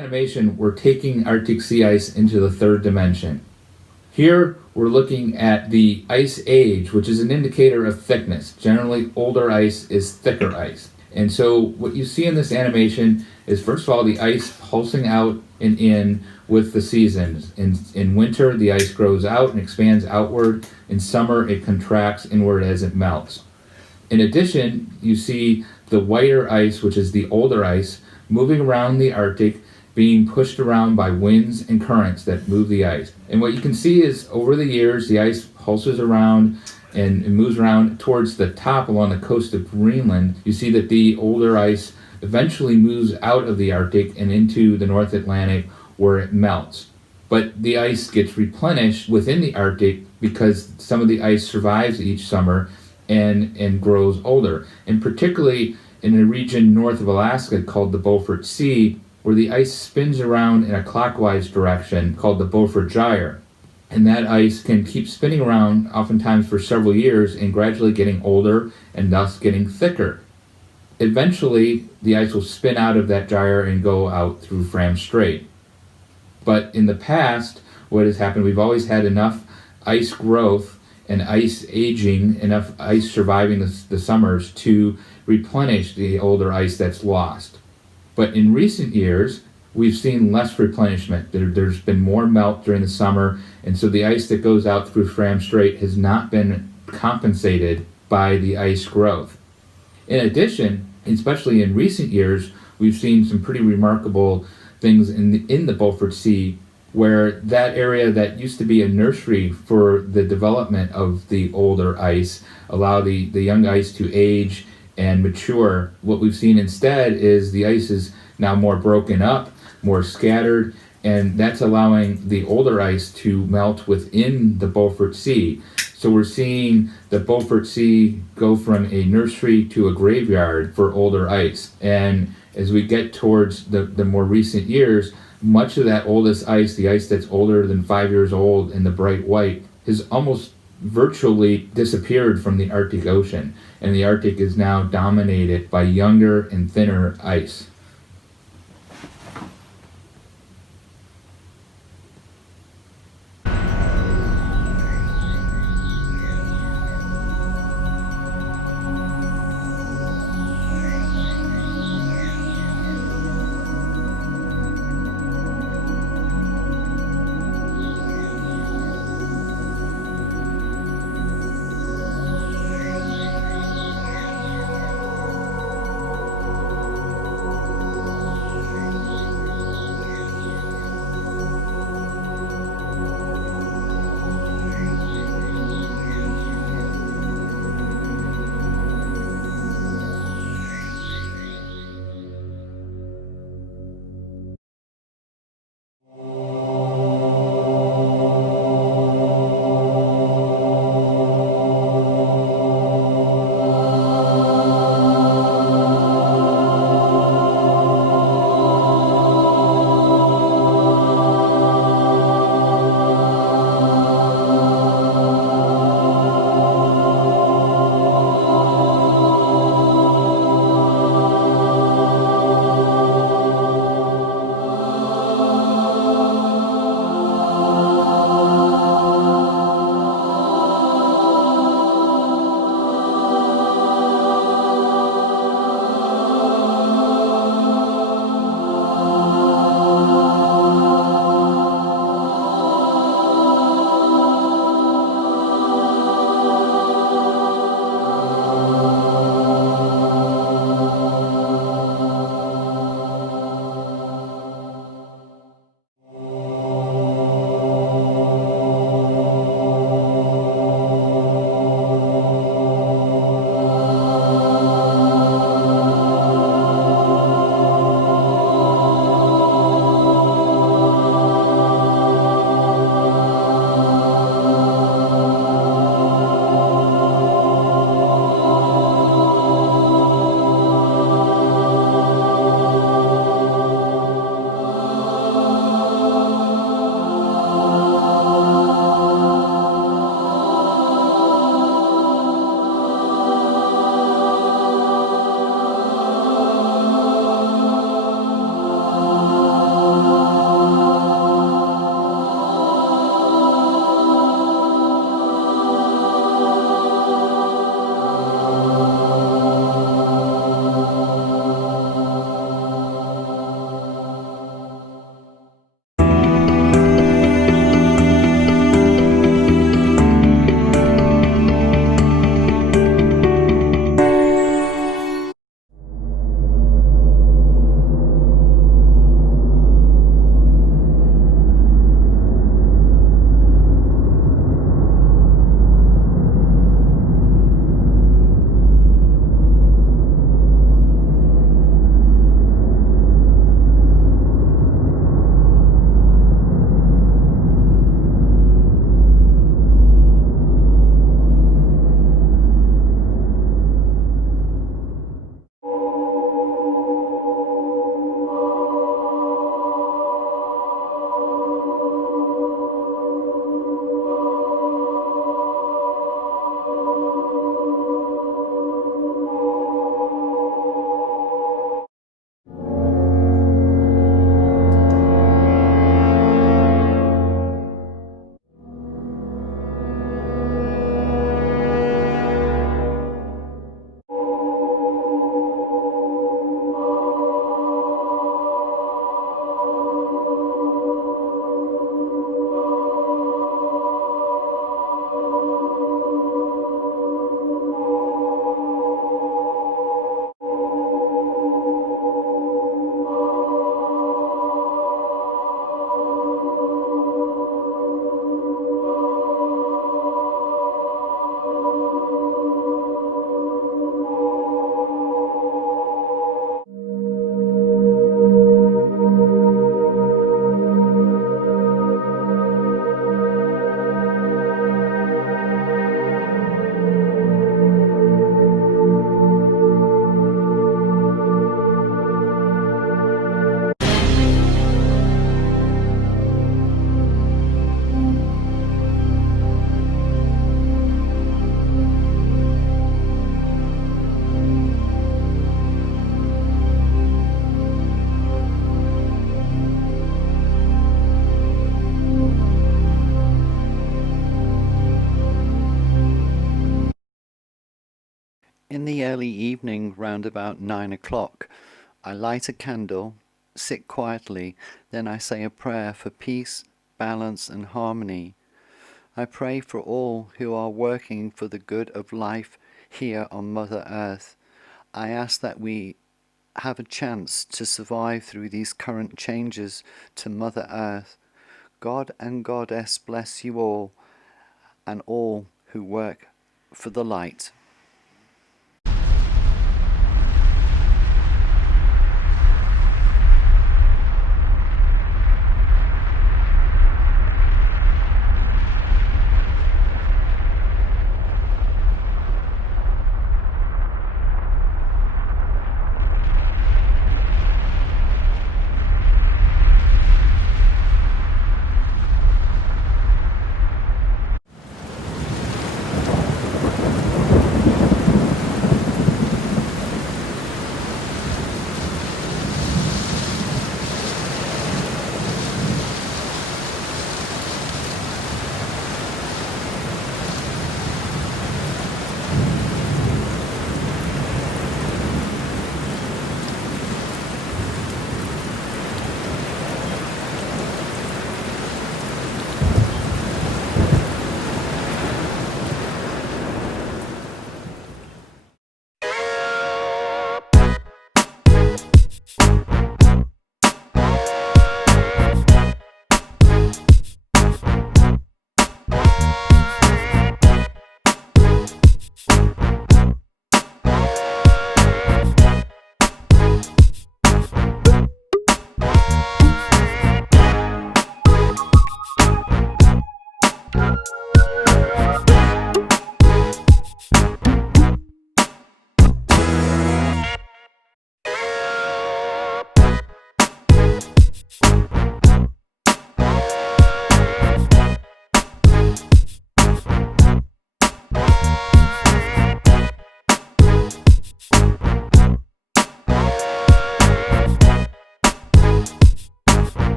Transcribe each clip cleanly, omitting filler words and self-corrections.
animation, we're taking Arctic sea ice into the third dimension. Here, we're looking at the ice age, which is an indicator of thickness. Generally, older ice is thicker ice. And so what you see in this animation is, first of all, the ice pulsing out and in with the seasons. In winter, the ice grows out and expands outward. In summer, it contracts inward as it melts. In addition, you see the whiter ice, which is the older ice, moving around the Arctic, being pushed around by winds and currents that move the ice. And what you can see is, over the years, the ice pulses around and it moves around towards the top along the coast of Greenland. You see that the older ice eventually moves out of the Arctic and into the North Atlantic, where it melts. But the ice gets replenished within the Arctic because some of the ice survives each summer and grows older. And particularly in a region north of Alaska called the Beaufort Sea, where the ice spins around in a clockwise direction called the Beaufort Gyre. And that ice can keep spinning around oftentimes for several years and gradually getting older and thus getting thicker. Eventually, the ice will spin out of that gyre and go out through Fram Strait. But in the past, what has happened, we've always had enough ice growth and ice aging, enough ice surviving the summers to replenish the older ice that's lost. But in recent years, we've seen less replenishment. There's been more melt during the summer, and so the ice that goes out through Fram Strait has not been compensated by the ice growth. In addition, especially in recent years, we've seen some pretty remarkable things in the Beaufort Sea, where that area that used to be a nursery for the development of the older ice, allow the young ice to age and mature. What we've seen instead is the ice is now more broken up, more scattered, and that's allowing the older ice to melt within the Beaufort Sea. So we're seeing the Beaufort Sea go from a nursery to a graveyard for older ice. And as we get towards the more recent years, much of that oldest ice, the ice that's older than 5 years old and the bright white, has almost virtually disappeared from the Arctic Ocean. And the Arctic is now dominated by younger and thinner ice. In the early evening, round about 9 o'clock, I light a candle, sit quietly, then I say a prayer for peace, balance, and harmony. I pray for all who are working for the good of life here on Mother Earth. I ask that we have a chance to survive through these current changes to Mother Earth. God and Goddess bless you all and all who work for the light.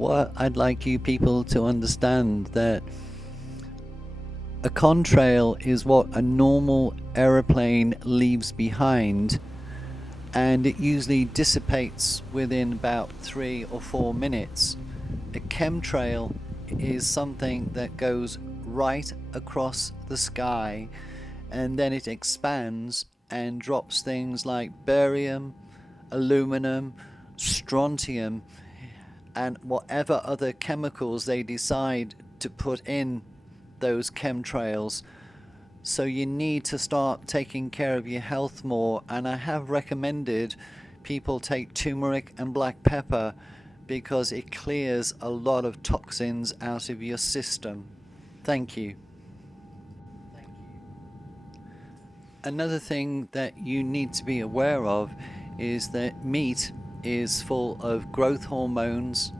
What I'd like you people to understand that a contrail is what a normal aeroplane leaves behind, and it usually dissipates within about 3 or 4 minutes. A chemtrail is something that goes right across the sky, and then it expands and drops things like barium, aluminum, strontium, and whatever other chemicals they decide to put in those chemtrails. So you need to start taking care of your health more, and I have recommended people take turmeric and black pepper because it clears a lot of toxins out of your system. Thank you. Another thing that you need to be aware of is that meat is full of growth hormones,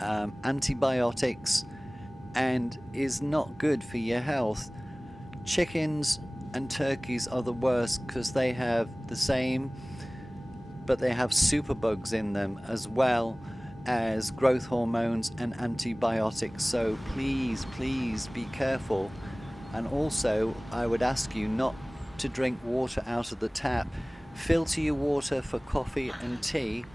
antibiotics, and is not good for your health. Chickens and turkeys are the worst because they have the same, but they have superbugs in them as well as growth hormones and antibiotics. So please be careful. And also, I would ask you not to drink water out of the tap. Filter your water for coffee and tea,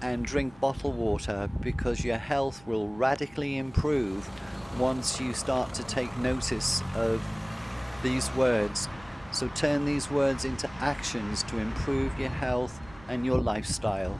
and drink bottled water, because your health will radically improve once you start to take notice of these words. So turn these words into actions to improve your health and your lifestyle.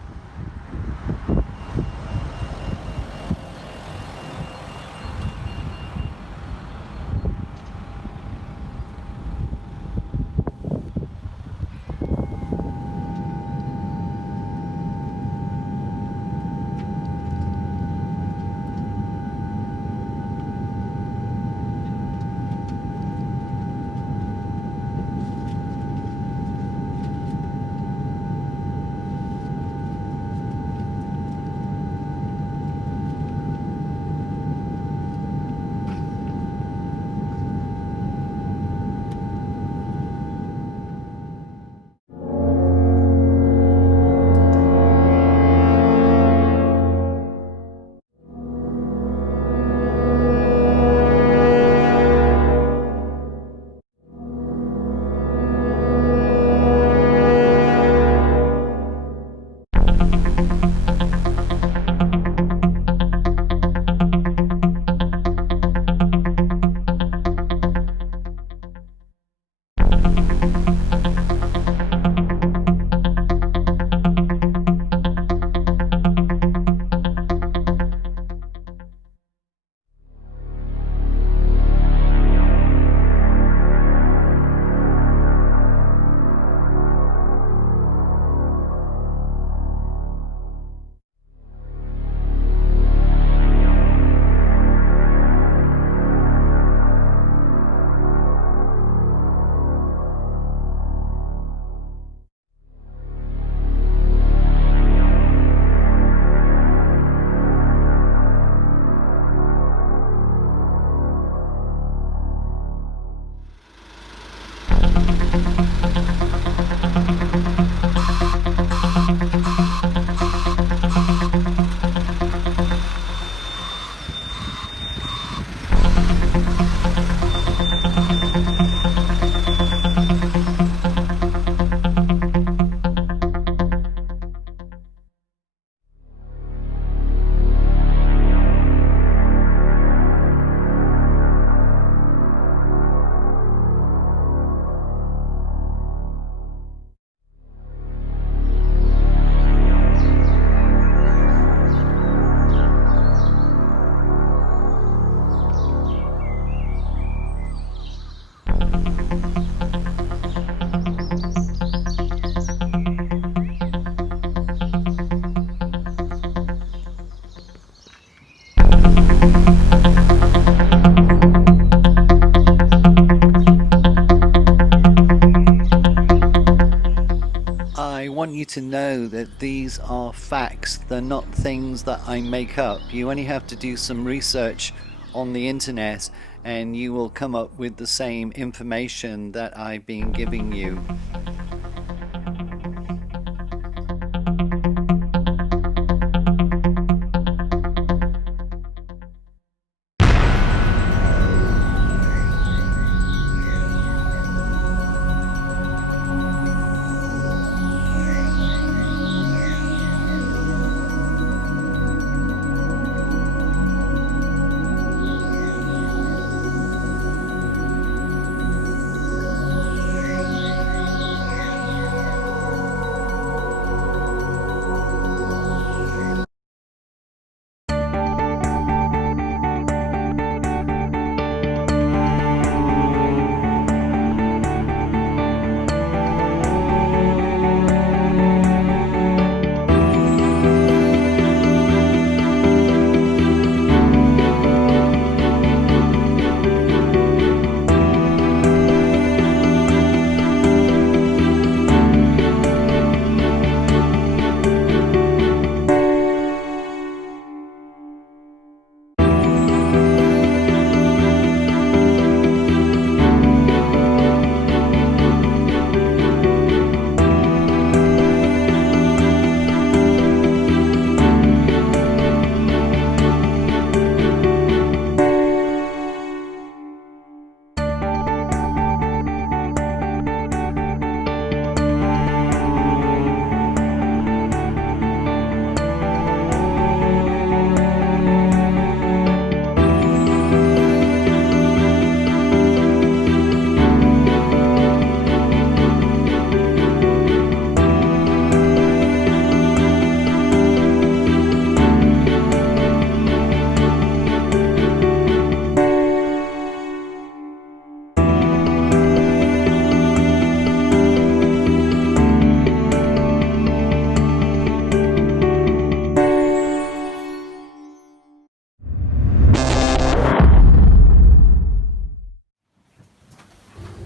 I want you to know that these are facts. They're not things that I make up. You only have to do some research on the internet and you will come up with the same information that I've been giving you.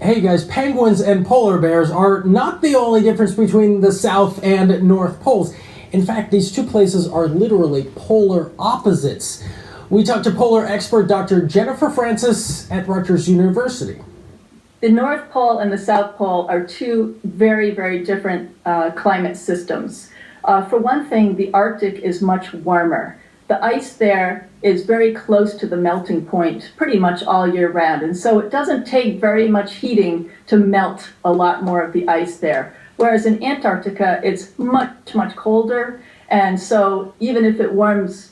Hey guys, penguins and polar bears are not the only difference between the South and North Poles. In fact, these two places are literally polar opposites. We talked to polar expert Dr. Jennifer Francis at Rutgers University. The North Pole and the South Pole are two very, very different climate systems. For one thing, the Arctic is much warmer. The ice there is very close to the melting point pretty much all year round, and so it doesn't take very much heating to melt a lot more of the ice there. Whereas in Antarctica, it's much, much colder, and so even if it warms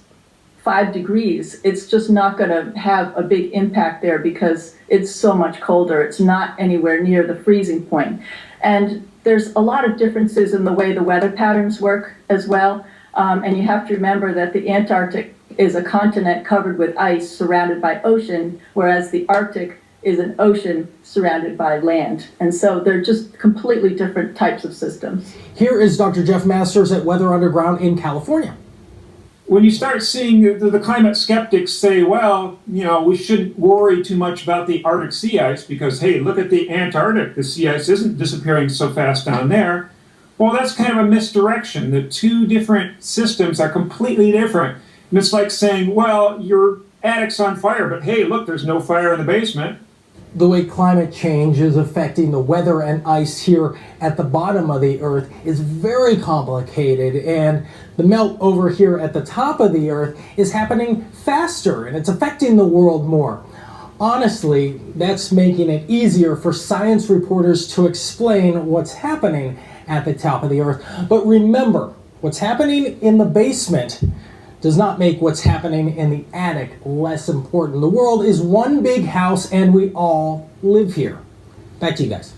5 degrees, it's just not going to have a big impact there because it's so much colder. It's not anywhere near the freezing point. And there's a lot of differences in the way the weather patterns work as well. And you have to remember that the Antarctic is a continent covered with ice surrounded by ocean, whereas the Arctic is an ocean surrounded by land. And so they're just completely different types of systems. Here is Dr. Jeff Masters at Weather Underground in California. When you start seeing the climate skeptics say, well, we shouldn't worry too much about the Arctic sea ice because, hey, look at the Antarctic. The sea ice isn't disappearing so fast down there. Well, that's kind of a misdirection. The two different systems are completely different. And it's like saying, well, your attic's on fire, but hey, look, there's no fire in the basement. The way climate change is affecting the weather and ice here at the bottom of the Earth is very complicated, and the melt over here at the top of the Earth is happening faster, and it's affecting the world more. Honestly, that's making it easier for science reporters to explain what's happening at the top of the Earth. But remember, what's happening in the basement does not make what's happening in the attic less important. The world is one big house and we all live here. Back to you guys.